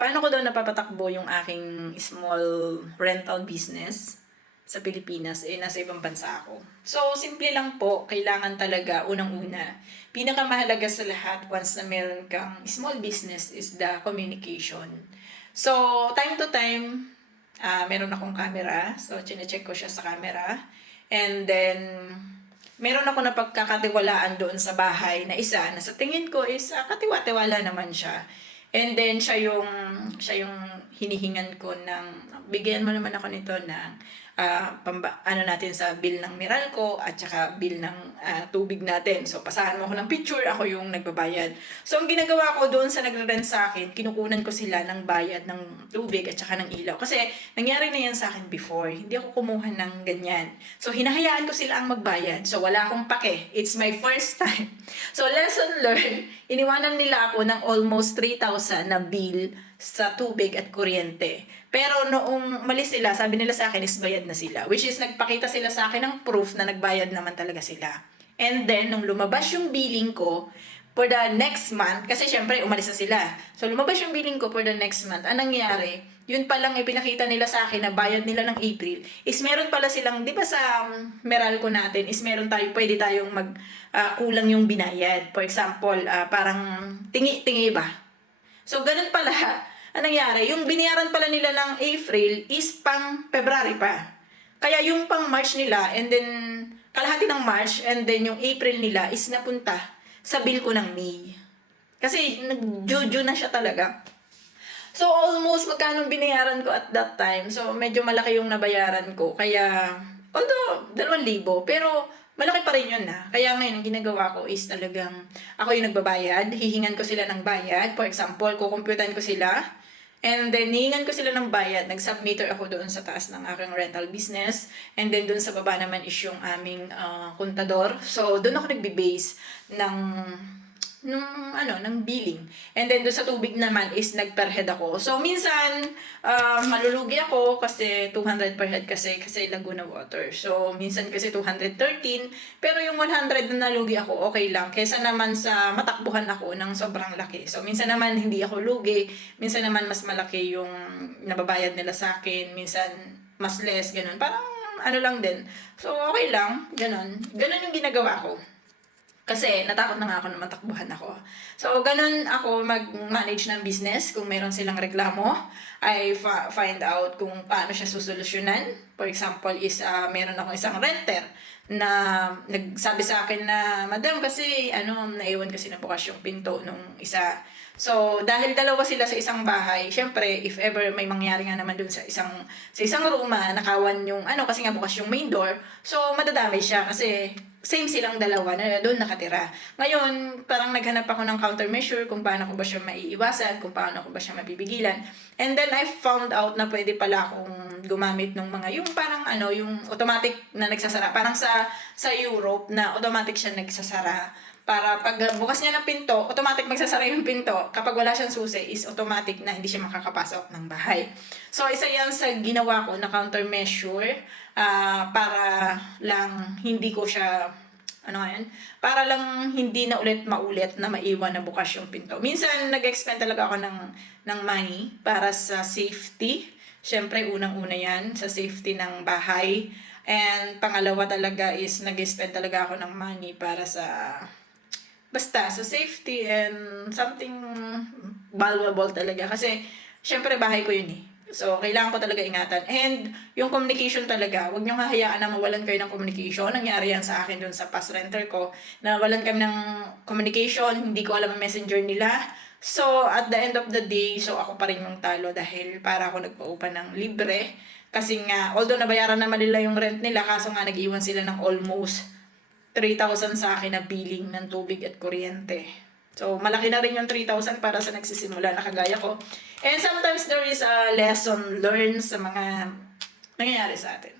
Paano ko daw napapatakbo yung aking small rental business sa Pilipinas, nasa ibang bansa ako. So, simple lang po, kailangan talaga, unang-una, pinakamahalaga sa lahat once na meron kang small business is the communication. So, time to time, meron akong camera. So, chinecheck ko siya sa camera. And then, meron ako na pagkakatiwalaan doon sa bahay na isa na sa tingin ko is katiwa-tiwala naman siya. And then siya yung hinihingan ko ng bigyan mo naman ako nito ng ano natin sa bill ng Meralco at saka bill ng tubig natin. So pasahan mo ako ng picture, ako yung nagbabayad. So ang ginagawa ko doon sa nagre-rent sa akin, kinukunan ko sila ng bayad ng tubig at saka ng ilaw. Kasi nangyari na yan sa akin before. Hindi ako kumuha ng ganyan. So hinahayaan ko sila ang magbayad. So wala akong pake. It's my first time. So lesson learned, iniwanan nila ako ng almost 3,000 na bill sa tubig at kuryente. Pero noong malis sila, sabi nila sa akin is bayad na sila. Which is nagpakita sila sa akin ng proof na nagbayad naman talaga sila. And then, nung lumabas yung billing ko for the next month, kasi syempre umalis na sila. So lumabas yung billing ko for the next month. Anong nangyari? Yun palang ipinakita nila sa akin na bayad nila ng April, is meron pala silang, di ba sa Meralco natin, is meron tayo, pwede tayong kulang yung binayad. For example, parang tingi-tingi ba? So, ganun pala. Anong nangyari? Yung binayaran pala nila ng April is pang February pa. Kaya yung pang March nila, and then kalahati ng March, and then yung April nila is napunta sa bill ko ng May. Kasi nag-juju na siya talaga. So, almost magkano binayaran ko at that time. So, medyo malaki yung nabayaran ko. Kaya, although, 2,000, pero malaki pa rin yun na. Kaya ngayon, ang ginagawa ko is talagang ako yung nagbabayad. Hihingan ko sila ng bayad. For example, kukumputan ko sila. And then, hihingan ko sila ng bayad. Nag-submitter ako doon sa taas ng aking rental business. And then, doon sa baba naman is yung aming kontador. So, doon ako nagbe-base ng billing. And then doon sa tubig naman is nag-per head ako. So minsan malulugi ako kasi 200 per head kasi Laguna Water. So minsan kasi 213, pero yung 100 na nalugi ako okay lang kaysa naman sa matakbuhan ako ng sobrang laki. So minsan naman hindi ako lugi, minsan naman mas malaki yung nababayad nila sa akin, minsan mas less, ganun. Parang ano lang din. So okay lang, ganun. Ganun yung ginagawa ko. Kasi natakot na nga ako na matakbuhan ako. So, ganun ako mag-manage ng business. Kung meron silang reklamo, I find out kung paano siya susolusyonan. For example, meron ako isang renter na nagsabi sa akin na, Madam, kasi naiwan kasi na bukas yung pinto nung isa. So, dahil dalawa sila sa isang bahay, syempre, if ever may mangyari nga naman dun sa isang room, nakawan yung kasi nga bukas yung main door, so madadamay siya kasi same silang dalawa na doon nakatira. Ngayon, parang naghanap ako ng countermeasure kung paano ko ba siya maiiwasan, kung paano ko ba siya mapipigilan. And then I found out na pwede pala akong gumamit ng mga yung parang yung automatic na nagsasara. Parang sa Europe na automatic siya nagsasara. Para pag bukas niya ng pinto, automatic magsasara yung pinto. Kapag wala siyang susi, is automatic na hindi siya makakapasok ng bahay. So, isa yan sa ginawa ko na countermeasure para lang hindi ko siya, para lang hindi na maulit na maiwan na bukas yung pinto. Minsan, nag-expend talaga ako ng money para sa safety. Siyempre, unang-una yan, sa safety ng bahay. And pangalawa talaga is nag-spend talaga ako ng money para sa basta sa safety and something valuable talaga. Kasi, syempre, bahay ko yun eh. So, kailangan ko talaga ingatan. And, yung communication talaga, huwag niyong hahayaan na mawalan kayo ng communication. Nangyari yan sa akin dun sa past renter ko. Nawalan kami ng communication, hindi ko alam ang messenger nila. So, at the end of the day, so ako pa rin yung talo dahil para ako nagpa-upa ng libre. Kasi nga, although nabayaran naman nila yung rent nila, kaso nga nag-iwan sila ng almost 3,000 sa akin na billing ng tubig at kuryente. So, malaki na rin yung 3,000 para sa nagsisimula na kagaya ko. And sometimes there is a lesson learned sa mga nangyayari sa atin.